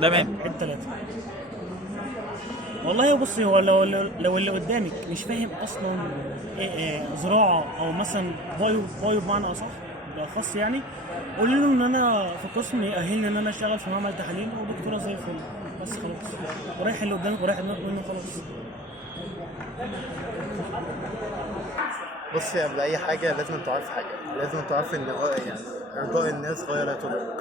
تمام. حته 3. والله بصي، هو لو اللي قدامك مش فاهم اصلا زراعه او مثلا بايو بمعنى اصح بالاخص، يعني قول له ان انا في قسم يأهلني ان انا اشتغل في معمل تحاليل ودكتوره زي الفل، بس خلاص ورايح اللي قدامك ورايح دماغك منه خلاص. بص، قبل اي حاجه لازم تعرف حاجه، لازم تعرف ان يعني ارضاء الناس غايه لا تدرك.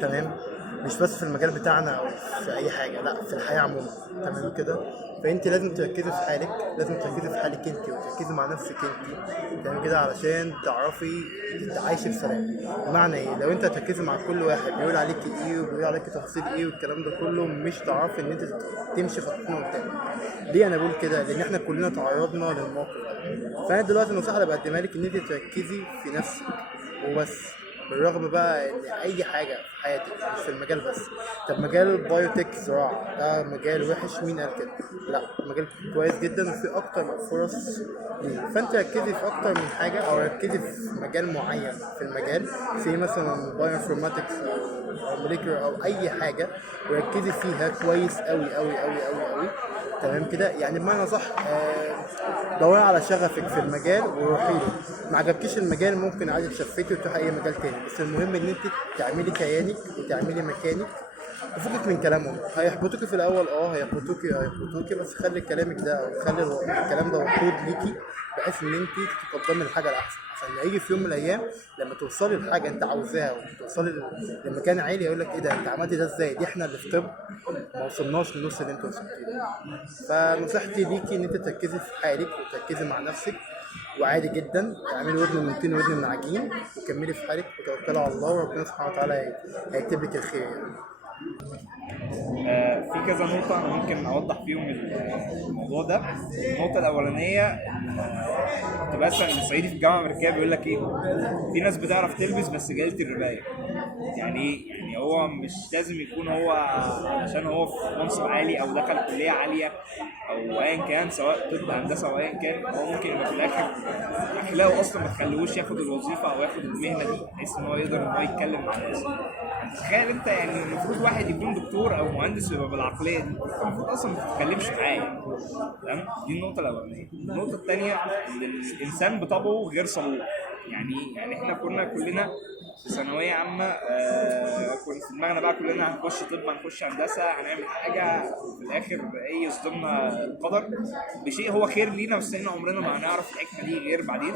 تمام؟ مش بس في المجال بتاعنا او في اي حاجه، لا في الحياه عموما. تمام كده؟ فانت لازم تركزي في حالك، لازم تركزي في حالك انت وتركزي مع نفسك انت. تمام كده؟ علشان تعرفي تعيشي بسلام. بمعنى ايه؟ لو انت هتركزي مع كل واحد بيقول عليك ايه وبيقول عليك تفاصيل ايه والكلام ده كله، مش تعرفي ان انت تمشي خطوتين قدام. ليه انا بقول كده؟ لان احنا كلنا تعرضنا للموقف ده. فانا دلوقتي النصيحه اللي بقدمها لك ان انت تركزي في نفسك وبس. بالرغم بقى ان اي حاجه في حياتك مش في المجال بس. طب مجال بايوتك زراعه ده مجال وحش؟ مين قال كده؟ لا، مجال كويس جدا وفي اكتر من فرص ليه. فانت ركزي في اكتر من حاجه او ركزي في مجال معين في المجال، زي مثلا بايو انفورماتكس او موليكيولر او اي حاجه، وركزي فيها كويس قوي قوي قوي قوي قوي. تمام كده؟ يعني بمعنى صح، دوري على شغفك في المجال وروحي له. ما عجبكيش المجال ممكن عادي تشفتي وتروحي اي مجال تاني، بس المهم ان انت تعملي كيانك وتعملي مكانك وفكك من كلامهم. هيحبطوكي في الاول، هيحبطوكي، بس خلي كلامك ده او خلي الكلام ده وقود ليكي، بحيث ان انت تقدمي الحاجه الاحسن، عشان هيجي في يوم من الايام لما توصلي لحاجه انت عاوزاها وتوصلي لمكان عالي يقول لك ايه ده، انت عملتي ده ازاي؟ دي احنا اللي في طب ما وصلناش للنص اللي انت وصلتي له. فنصيحتي ليكي ان انت تركزي في حالك وتركزي مع نفسك، وعادي جدا اعملي ودن من طين ودن من عجين وكملي في حالك وتوكلي على الله، وربنا سبحانه وتعالى هيكتب لك الخير يعني. في كذا نقطة أنا ممكن أوضح فيهم الموضوع ده. النقطة الأولانية كنت بسمع إن الصعيدي في الجامعة الأمريكية بيقول لك إيه، في ناس بتعرف تلبس بس جاهلة الرباية. يعني إيه؟ يعني هو مش لازم يكون هو عشان هو في منصب عالي أو دخل كلية عالية أو أيا كان، سواء طب هندسة أو أيا كان، هو ممكن يبقى في الآخر أخلاقه أصلا ما تخليهوش ياخد الوظيفة أو ياخد المهنة دي بحيث إن هو يقدر إن هو يتكلم مع الناس. تخيل انت، يعني المفروض واحد يكون دكتور او مهندس يبقى بالعقليه دي، المفروض اصلا ما تتكلمش معاه يعني. تمام؟ دي النقطه الاولانيه. النقطه الثانيه ان الانسان بطبعه غير صبور. يعني احنا كنا كلنا في ثانويه عامه، كنا في دماغنا بقى كلنا هنخش طب هنخش هندسه هنعمل حاجه، في الاخر ايه يصدمنا القدر بشيء هو خير لينا، بس احنا عمرنا ما هنعرف الحكمه دي غير بعدين.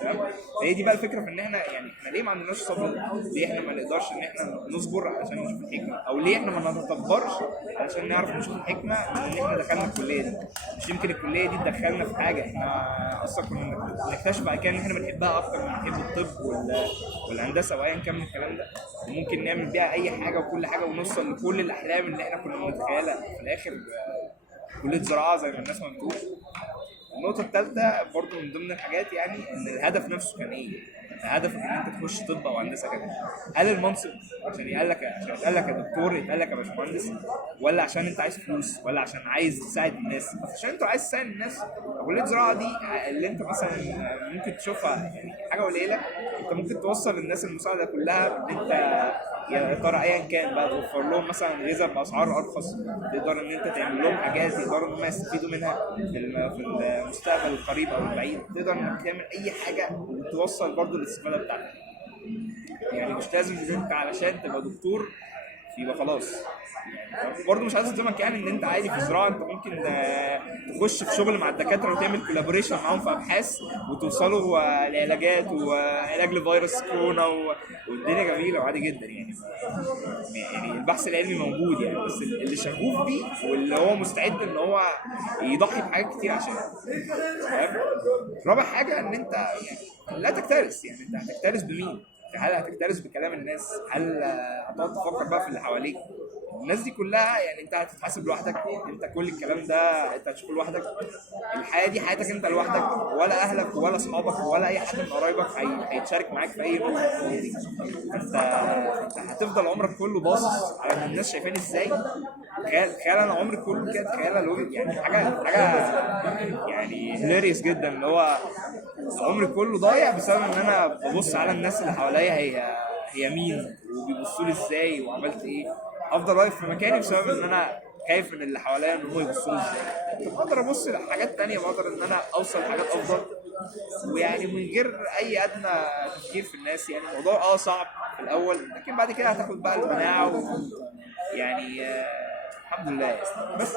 تمام؟ هي دي بقى الفكره في ان احنا يعني احنا ليه ما عندناش صبر؟ ليه احنا ما نقدرش ان احنا نصبر علشان نشوف الحكمه؟ او ليه احنا ما نتكبرش علشان نعرف نشوف الحكمه من ان احنا دخلنا الكليه دي؟ مش يمكن الكليه دي تدخلنا في حاجه احنا اصلا كنا نكتشف بعد كده ان احنا بنحبها اكتر من بنحب الطب والهندسه وايا كان من الكلام ده، وممكن نعمل بيها اي حاجه وكل حاجه ونوصل لكل الاحلام اللي احنا كنا بنتخيلها في الاخر. كليه زراعه زي ما الناس ما بتقول. النقطة الثالثة برضو من ضمن الحاجات، يعني ان الهدف نفسه كان ايه؟ هدفك ان انت تخش طب او هندسة كده، هل المنصب عشان يتقال لك يا دكتور، يتقال لك يا باشمهندس، ولا عشان انت عايز فلوس، ولا عشان عايز تساعد الناس؟ عشان انت عايز تساعد الناس. كلية زراعة دي اللي انت مثلا ممكن تشوفها يعني حاجة قليلة، انت ممكن توصل للناس المساعدة كلها ان انت يا ترى ايا كان بقى توفر لهم مثلا غذاء باسعار ارخص، تقدر ان انت تعمل لهم حاجات يقدروا ان هم يستفيدوا منها في المستقبل القريب او البعيد، تقدر انك تعمل اي حاجه وتوصل برضو الاستفاده بتاعتك. يعني مش لازم ان انت علشان تبقى دكتور يبقى خلاص. يعني برضه مش عايز اصدمك، يعني ان انت عادي في الزراعه انت ممكن تخش في شغل مع الدكاتره وتعمل كولابوريشن معاهم في ابحاث وتوصلوا لعلاجات وعلاج لفيروس كورونا والدنيا جميله وعادي جدا يعني. يعني البحث العلمي موجود يعني، بس اللي شغوف بيه واللي هو مستعد ان هو يضحي بحاجات كتير عشان. رابع حاجه ان انت يعني لا تكترث. يعني انت هتكترث بمين؟ هل هتكترث بكلام الناس؟ هل هتقعد تفكر بقى في اللي حواليك؟ الناس دي كلها يعني انت هتتحاسب لوحدك، انت كل الكلام ده انت هتشوفه لوحدك. الحياه دي حياتك انت لوحدك، ولا اهلك ولا اصحابك ولا اي حد من قرايبك هيتشارك معاك في اي نقطه دي. انت هتفضل عمرك كله باصص على الناس شايفاني ازاي. تخيل انا عمري كله كده، تخيل يعني حاجه يعني هيلاريوس جدا، اللي هو عمري كله ضايع بسبب ان انا ببص على الناس اللي حواليا هي مين وبيبصوا لي ازاي وعملت ايه. افضل واقف في مكاني بسبب ان انا خايف من اللي حواليا ان هم يبصوا لي ازاي. بقدر ابص لحاجات تانية، بقدر ان انا اوصل لحاجات افضل، ويعني من غير اي ادنى تفكير في الناس. يعني الموضوع صعب في الاول، لكن بعد كده هتاخد بقى المناعه يعني الحمد لله بس.